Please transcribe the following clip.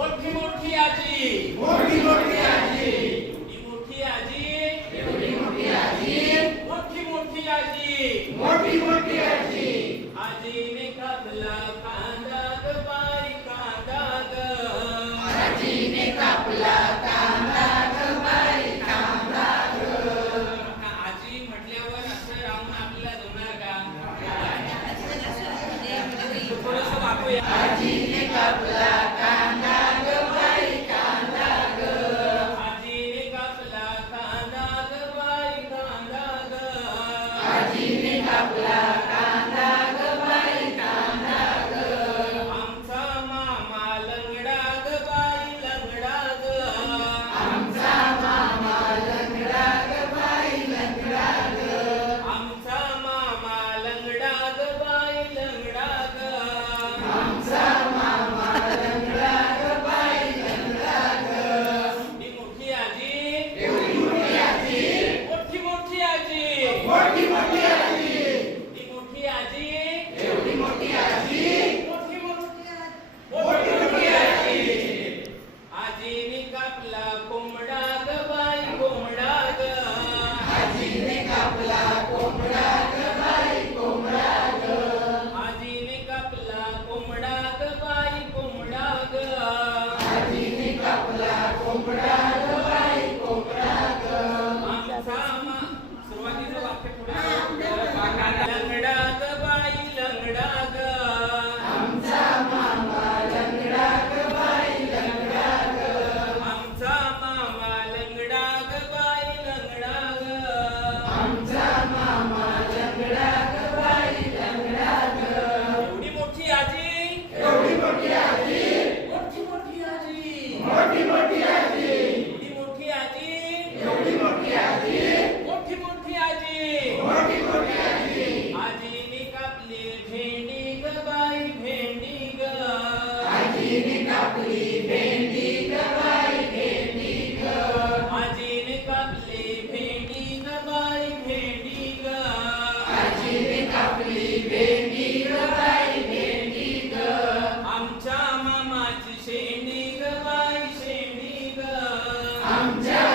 Murphy, Murphy, Murphy, Murphy, Murphy, Murphy, Murphy, Murphy, have left. particular. Come down.